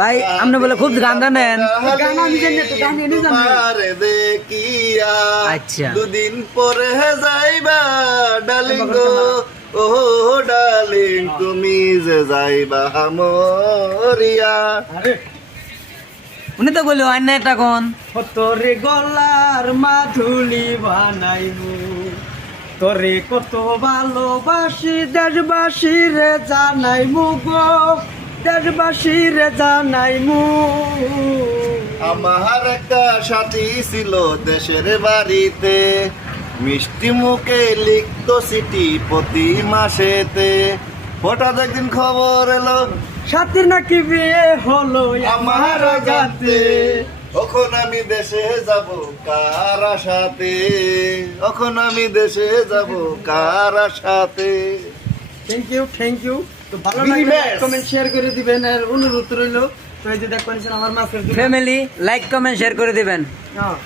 ভাই আপনি বলে খুব গান জানেন। আচ্ছা দুদিন পরে যাইবা ডালিং গো, ও ডালিং তুমি যে যাইবা মরিয়া। উনি তো বললো অন্য একটা কোন তোরে গলার মাধুলি বানাইবো, তোরে কত ভালোবাসি দেশবাসী রে জানাইমু গো, দেশবাসী রে জানাইমু। আমার একটা সাথী ছিল দেশের বাড়িতে, মিষ্টি মুখে লিখতো চিঠি প্রতি মাসেতে। হঠাৎ একদিন খবর এলো সাথীর নাকি বিয়ে হলো আমার গাতে, এখন আমি দেশে যাব কার আশাতে, এখন আমি দেশে যাব কার আশাতে। Thank you. তো ভালো Be লাগলে best. কমেন্ট শেয়ার করে দিবেন, আর অনুরোধ রইলো। তো এই যে দেখবেন আমার মাছের ফ্যামিলি লাইক কমেন্ট শেয়ার করে দিবেন। হ্যাঁ